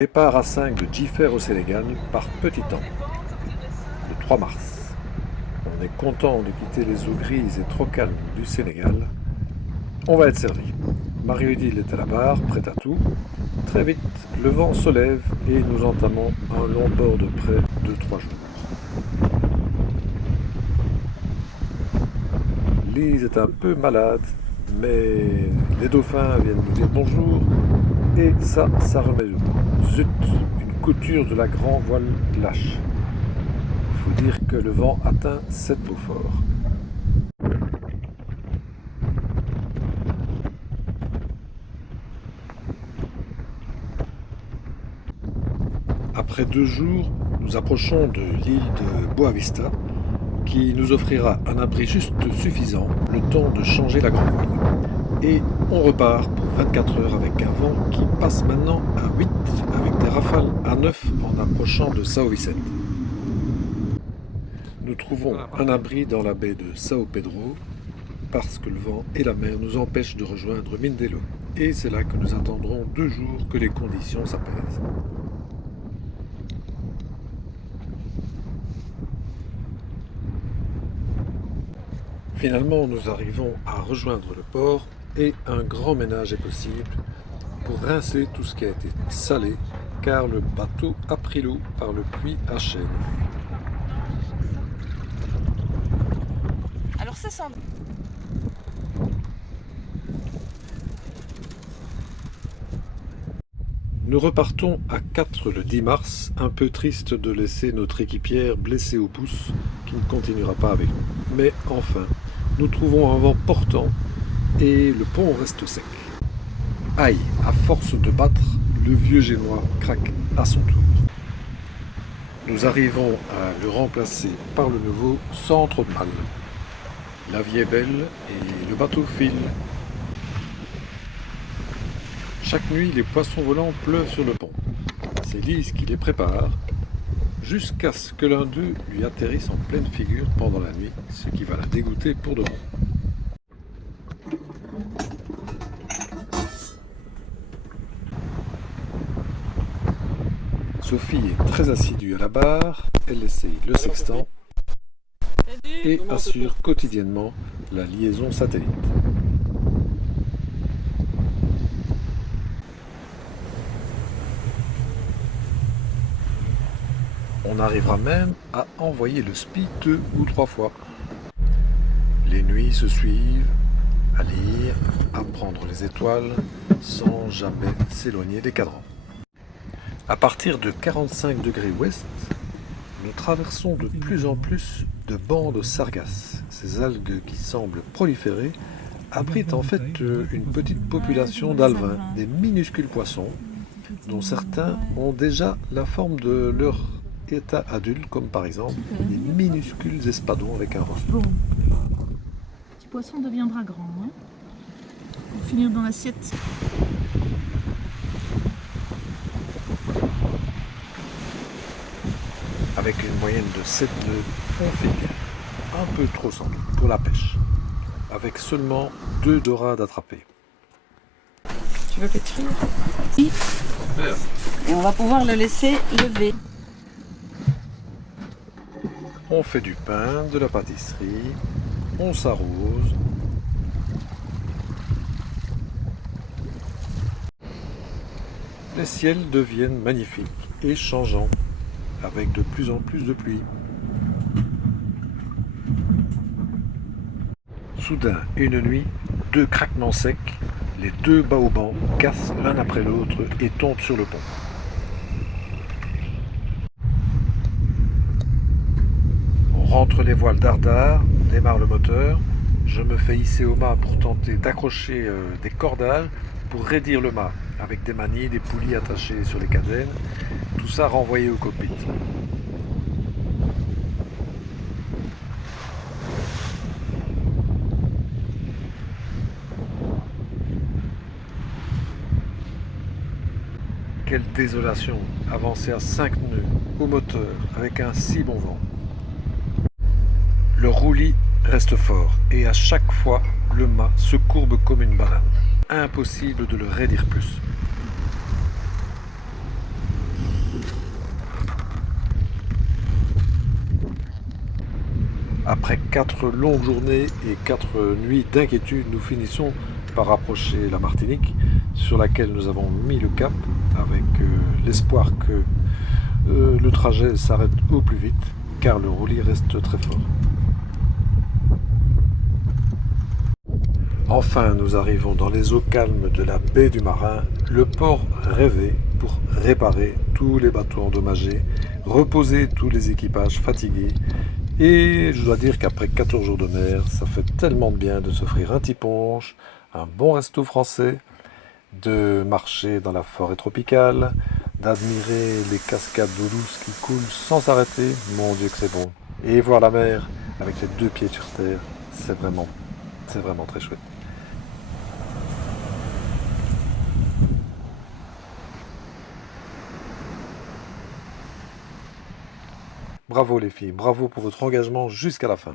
Départ à 5 de Jiffer au Sénégal par petit temps, le 3 mars. On est content de quitter les eaux grises et trop calmes du Sénégal. On va être servi. Marie-Odile est à la barre, prête à tout. Très vite, le vent se lève et nous entamons un long bord de près de 3 jours. Lise est un peu malade, mais les dauphins viennent nous dire bonjour et ça remet le coup. Zut, une couture de la grand voile lâche. Il faut dire que le vent atteint 7 Beaufort. Après 2 jours, nous approchons de l'île de Boavista, qui nous offrira un abri juste suffisant, le temps de changer la grande voile. Et on repart pour 24 heures avec un vent qui passe maintenant à 8, avec des rafales à 9 en approchant de São Vicente. Nous trouvons un abri dans la baie de São Pedro, parce que le vent et la mer nous empêchent de rejoindre Mindelo. Et c'est là que nous attendrons 2 jours que les conditions s'apaisent. Finalement, nous arrivons à rejoindre le port et un grand ménage est possible pour rincer tout ce qui a été salé, car le bateau a pris l'eau par le puits à chêne. Alors ça sent. Nous repartons à 4 le 10 mars, un peu triste de laisser notre équipière blessée au pouce, qui ne continuera pas avec nous. Mais enfin, nous trouvons un vent portant et le pont reste sec. Aïe, à force de battre, le vieux génois craque à son tour. Nous arrivons à le remplacer par le nouveau sans trop de mal. La vie est belle et le bateau file. Chaque nuit, les poissons volants pleuvent sur le pont. C'est Lise qui les prépare, jusqu'à ce que l'un d'eux lui atterrisse en pleine figure pendant la nuit, ce qui va la dégoûter pour de bon. Sophie est très assidue à la barre, elle essaye le sextant et assure quotidiennement la liaison satellite. On arrivera même à envoyer le SPI 2 ou 3 fois. Les nuits se suivent, à lire, à prendre les étoiles, sans jamais s'éloigner des cadrans. À partir de 45 degrés ouest, nous traversons de plus en plus de bancs sargasses. Ces algues qui semblent proliférer abritent en fait une petite population d'alevins, des minuscules poissons, dont certains ont déjà la forme de leur état adulte, comme par exemple des minuscules espadons avec un rostre. Bon. Le petit poisson deviendra grand. Hein, pour finir dans l'assiette. Avec une moyenne de 7 nœuds, on fait bien. Un peu trop sans doute pour la pêche. Avec seulement 2 dorades attrapées. Tu veux pétrir? Oui. Et on va pouvoir le laisser lever. On fait du pain, de la pâtisserie, on s'arrose. Les ciels deviennent magnifiques et changeants, avec de plus en plus de pluie. Soudain, une nuit, 2 craquements secs, les 2 baobans cassent l'un après l'autre et tombent sur le pont. On rentre les voiles dardard, on démarre le moteur, je me fais hisser au mât pour tenter d'accrocher des cordages pour raidir le mât, avec des manilles, des poulies attachées sur les cadènes, tout ça renvoyé au cockpit. Quelle désolation, avancer à 5 nœuds, au moteur, avec un si bon vent. Le roulis reste fort, et à chaque fois, le mât se courbe comme une banane. Impossible de le raidir plus. Après 4 longues journées et 4 nuits d'inquiétude, nous finissons par approcher la Martinique, sur laquelle nous avons mis le cap avec l'espoir que le trajet s'arrête au plus vite, car le roulis reste très fort. Enfin, nous arrivons dans les eaux calmes de la baie du Marin, le port rêvé pour réparer tous les bateaux endommagés, reposer tous les équipages fatigués. Et je dois dire qu'après 14 jours de mer, ça fait tellement de bien de s'offrir un petit punch, un bon resto français, de marcher dans la forêt tropicale, d'admirer les cascades d'eau douce qui coulent sans s'arrêter. Mon Dieu que c'est bon. Et voir la mer avec les 2 pieds sur terre, c'est vraiment très chouette. Bravo les filles, bravo pour votre engagement jusqu'à la fin.